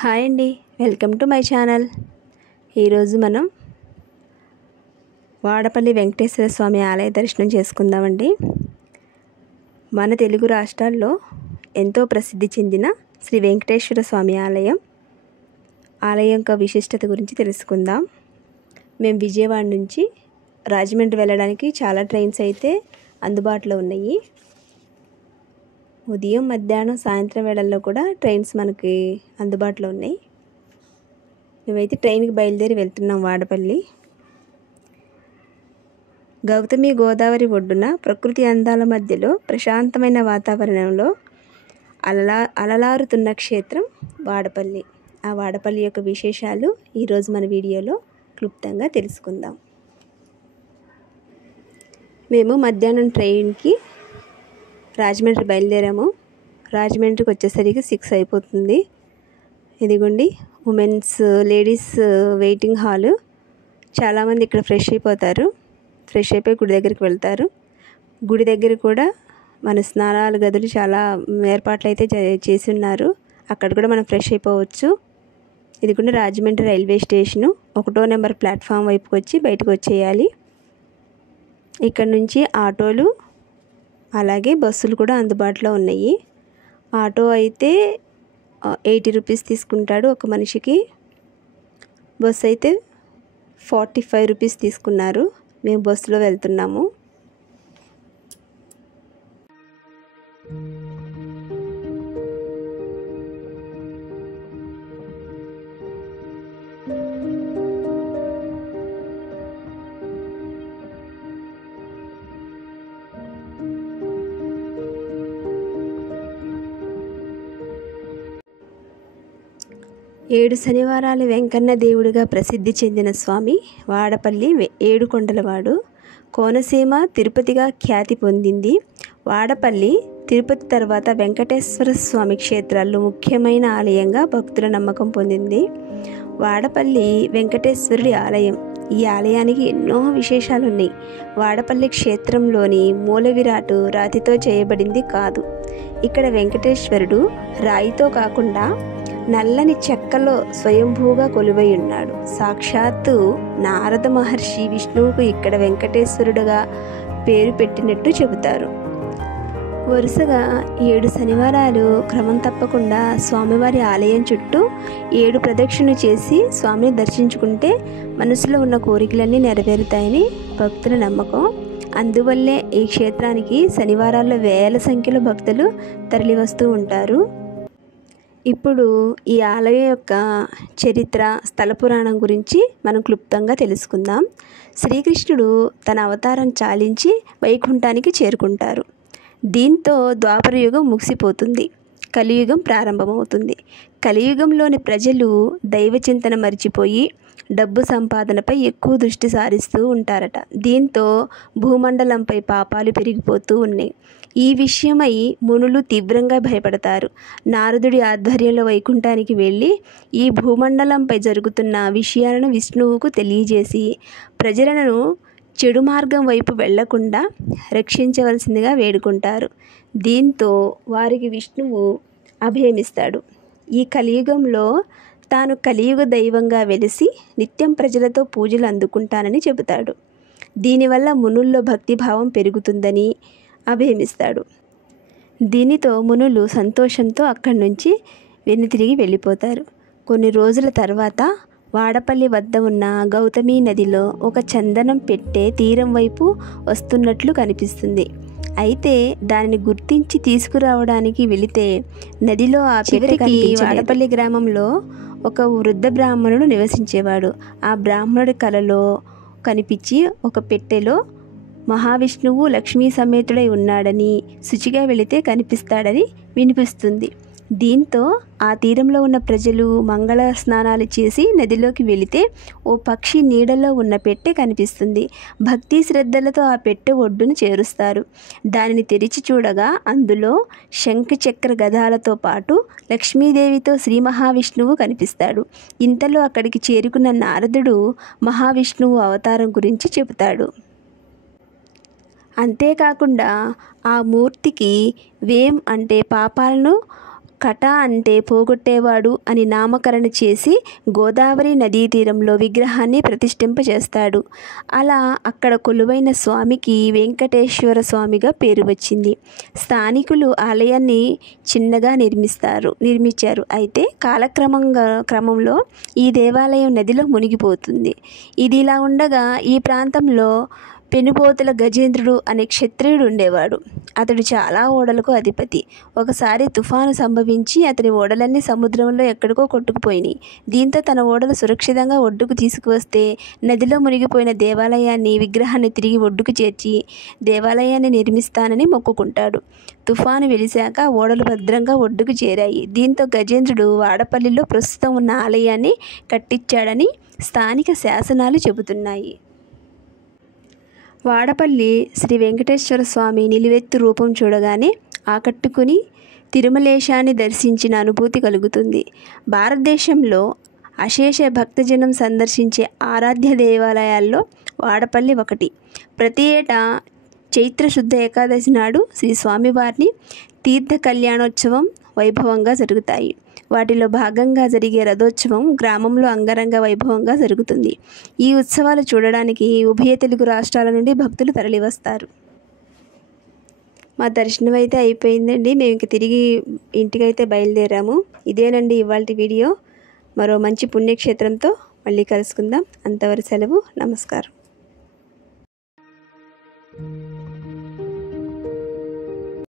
Hi అండి, welcome to my channel. ఈరోజు మనం వాడపల్లి వెంకటేశ్వర స్వామి ఆలయ దర్శనం చేసుకుందామండి. మన తెలుగు రాష్ట్రాల్లో ఎంతో ప్రసిద్ధి చెందిన శ్రీ వెంకటేశ్వర స్వామి ఆలయం యొక్క విశిష్టత గురించి తెలుసుకుందాం. మేము విజయవాడ నుంచి రాజమండ్రి వెళ్ళడానికి చాలా ట్రైన్స్ అయితే అందుబాటులో ఉన్నాయి. ఉదయం, మధ్యాహ్నం, సాయంత్రం వేళల్లో కూడా ట్రైన్స్ మనకి అందుబాటులో ఉన్నాయి. మేమైతే ట్రైన్కి బయలుదేరి వెళ్తున్నాం వాడపల్లి. గౌతమి గోదావరి ఒడ్డున ప్రకృతి అందాల మధ్యలో ప్రశాంతమైన వాతావరణంలో అలలారుతున్న క్షేత్రం వాడపల్లి. ఆ వాడపల్లి యొక్క విశేషాలు ఈరోజు మన వీడియోలో క్లుప్తంగా తెలుసుకుందాం. మేము మధ్యాహ్నం ట్రైన్కి రాజమండ్రి బయలుదేరాము. రాజమండ్రికి వచ్చేసరికి 6 అయిపోతుంది. ఇదిగోండి ఉమెన్స్, లేడీస్ వెయిటింగ్ హాలు. చాలామంది ఇక్కడ ఫ్రెష్ అయిపోతారు. ఫ్రెష్ అయిపోయి గుడి దగ్గరికి వెళ్తారు. గుడి దగ్గర కూడా మన స్నానాల గదులు చాలా ఏర్పాట్లు అయితే చేసి ఉన్నారు. అక్కడ కూడా మనం ఫ్రెష్ అయిపోవచ్చు. ఇది కూడా రాజమండ్రి రైల్వే స్టేషను. 1వ నెంబర్ ప్లాట్ఫామ్ వైపుకి వచ్చి బయటకు వచ్చేయాలి. ఇక్కడ నుంచి ఆటోలు అలాగే బస్సులు కూడా అందుబాటులో ఉన్నాయి. ఆటో అయితే 80 రూపీస్ తీసుకుంటాడు ఒక మనిషికి. బస్సు అయితే 45 రూపీస్ తీసుకున్నారు. మేము బస్సులో వెళ్తున్నాము. ఏడు శనివారాల వెంకన్న దేవుడిగా ప్రసిద్ధి చెందిన స్వామి వాడపల్లి ఏడుకొండలవాడు. కోనసీమ తిరుపతిగా ఖ్యాతి పొందింది. వాడపల్లి తిరుపతి తర్వాత వెంకటేశ్వర స్వామి క్షేత్రాల్లో ముఖ్యమైన ఆలయంగా భక్తుల నమ్మకం పొందింది. వాడపల్లి వెంకటేశ్వరుడి ఆలయం. ఈ ఆలయానికి ఎన్నో విశేషాలు ఉన్నాయి. వాడపల్లి క్షేత్రంలోని మూల విరాటు రాతితో చేయబడింది కాదు. ఇక్కడ వెంకటేశ్వరుడు రాయితో కాకుండా నల్లని చెక్కలో స్వయంభూగా కొలువై ఉన్నాడు. సాక్షాత్తు నారద మహర్షి విష్ణువుకు ఇక్కడ వెంకటేశ్వరుడుగా పేరు పెట్టినట్టు చెబుతారు. వరుసగా 7 శనివారాలు క్రమం తప్పకుండా స్వామివారి ఆలయం చుట్టూ 7 ప్రదక్షిణలు చేసి స్వామిని దర్శించుకుంటే మనసులో ఉన్న కోరికలన్నీ నెరవేరుతాయని భక్తుల నమ్మకం. అందువల్లే ఈ క్షేత్రానికి శనివారాల్లో వేల సంఖ్యలో భక్తులు తరలివస్తూ ఉంటారు. ఇప్పుడు ఈ ఆలయం యొక్క చరిత్ర, స్థల పురాణం గురించి మనం క్లుప్తంగా తెలుసుకుందాం. శ్రీకృష్ణుడు తన అవతారం చాలించి వైకుంఠానికి చేరుకుంటారు. దీంతో ద్వాపర యుగం ముగిసిపోతుంది. కలియుగం ప్రారంభమవుతుంది. కలియుగంలోని ప్రజలు దైవ చింతన మరిచిపోయి డబ్బు సంపాదనపై ఎక్కువ దృష్టి సారిస్తూ ఉంటారట. దీంతో భూమండలంపై పాపాలు పెరిగిపోతూ ఉన్నాయి. ఈ విషయమై మునులు తీవ్రంగా భయపడతారు. నారదుడి ఆధ్వర్యంలో వైకుంఠానికి వెళ్ళి ఈ భూమండలంపై జరుగుతున్న విషయాలను విష్ణువుకు తెలియజేసి ప్రజలను చెడు మార్గం వైపు వెళ్లకుండా రక్షించవలసిందిగా వేడుకుంటారు. దీంతో వారికి విష్ణువు అభయమిస్తాడు. ఈ కలియుగంలో తాను కలియుగ దైవంగా వెలిసి నిత్యం ప్రజలతో పూజలు అందుకుంటానని చెబుతాడు. దీనివల్ల మునుల్లో భక్తిభావం పెరుగుతుందని అభయమిస్తాడు. దీనితో మునులు సంతోషంతో అక్కడి నుంచి వెనుతిరిగి వెళ్ళిపోతారు. కొన్ని రోజుల తర్వాత వాడపల్లి వద్ద ఉన్న గౌతమి నదిలో ఒక చందనం పెట్టె తీరం వైపు వస్తున్నట్లు కనిపిస్తుంది. అయితే దానిని గుర్తించి తీసుకురావడానికి వెళితే నదిలో ఆ చివరికి వాడపల్లి గ్రామంలో ఒక వృద్ధ బ్రాహ్మణుడు నివసించేవాడు. ఆ బ్రాహ్మణుడి కలలో కనిపించి ఒక పెట్టెలో మహావిష్ణువు లక్ష్మీ సమేతుడై ఉన్నాడని, శుచిగా వెళితే కనిపిస్తాడని వినిపిస్తుంది. దీంతో ఆ తీరంలో ఉన్న ప్రజలు మంగళ స్నానాలు చేసి నదిలోకి వెళితే ఓ పక్షి నీడలో ఉన్న పెట్టె కనిపిస్తుంది. భక్తి శ్రద్ధలతో ఆ పెట్టె ఒడ్డును చేరుస్తారు. దానిని తెరిచి చూడగా అందులో శంఖ చక్ర గదాలతో పాటు లక్ష్మీదేవితో శ్రీ మహావిష్ణువు కనిపిస్తాడు. ఇంతలో అక్కడికి చేరుకున్న నారదుడు మహావిష్ణువు అవతారం గురించి చెబుతాడు. అంతేకాకుండా ఆ మూర్తికి వేం అంటే పాపాలను కట అంటే పోగొట్టేవాడు అని నామకరణ చేసి గోదావరి నదీ తీరంలో విగ్రహాన్ని ప్రతిష్ఠింపజేస్తాడు. అలా అక్కడ కొలువైన స్వామికి వెంకటేశ్వర స్వామిగా పేరు వచ్చింది. స్థానికులు ఆలయాన్ని చిన్నగా నిర్మించారు. అయితే క్రమంలో ఈ దేవాలయం నదిలో మునిగిపోతుంది. ఇది ఇలా ఉండగా ఈ ప్రాంతంలో పెనుపోతుల గజేంద్రుడు అనే క్షత్రియుడు ఉండేవాడు. అతడు చాలా ఓడలకు అధిపతి. ఒకసారి తుఫాను సంభవించి అతని ఓడలన్నీ సముద్రంలో ఎక్కడికో కొట్టుకుపోయినాయి. దీంతో తన ఓడలు సురక్షితంగా ఒడ్డుకు తీసుకువస్తే నదిలో మునిగిపోయిన విగ్రహాన్ని తిరిగి ఒడ్డుకు చేర్చి దేవాలయాన్ని నిర్మిస్తానని మొక్కుకుంటాడు. తుఫాను వెలిశాక ఓడలు భద్రంగా ఒడ్డుకు చేరాయి. దీంతో గజేంద్రుడు వాడపల్లిలో ప్రస్తుతం ఉన్న ఆలయాన్ని కట్టించాడని స్థానిక శాసనాలు చెబుతున్నాయి. వాడపల్లి శ్రీ వెంకటేశ్వర స్వామి నిలువెత్తు రూపం చూడగానే ఆకట్టుకుని తిరుమలేశాన్ని దర్శించిన అనుభూతి కలుగుతుంది. భారతదేశంలో అశేష భక్తజనం సందర్శించే ఆరాధ్య దేవాలయాల్లో వాడపల్లి ఒకటి. ప్రతి ఏటా చైత్ర శుద్ధ ఏకాదశి నాడు శ్రీ స్వామివారిని తీర్థ కళ్యాణోత్సవం వైభవంగా జరుగుతాయి. వాటిలో భాగంగా జరిగే రథోత్సవం గ్రామంలో అంగరంగ వైభవంగా జరుగుతుంది. ఈ ఉత్సవాలు చూడడానికి ఉభయ తెలుగు రాష్ట్రాల నుండి భక్తులు తరలివస్తారు. మా దర్శనం అయితే అయిపోయిందండి. మేము ఇంక తిరిగి ఇంటికైతే బయలుదేరాము. ఇదేనండి ఇవాల్టి వీడియో. మరో మంచి పుణ్యక్షేత్రంతో మళ్ళీ కలుసుకుందాం. అంతవరకు సెలవు. నమస్కారం.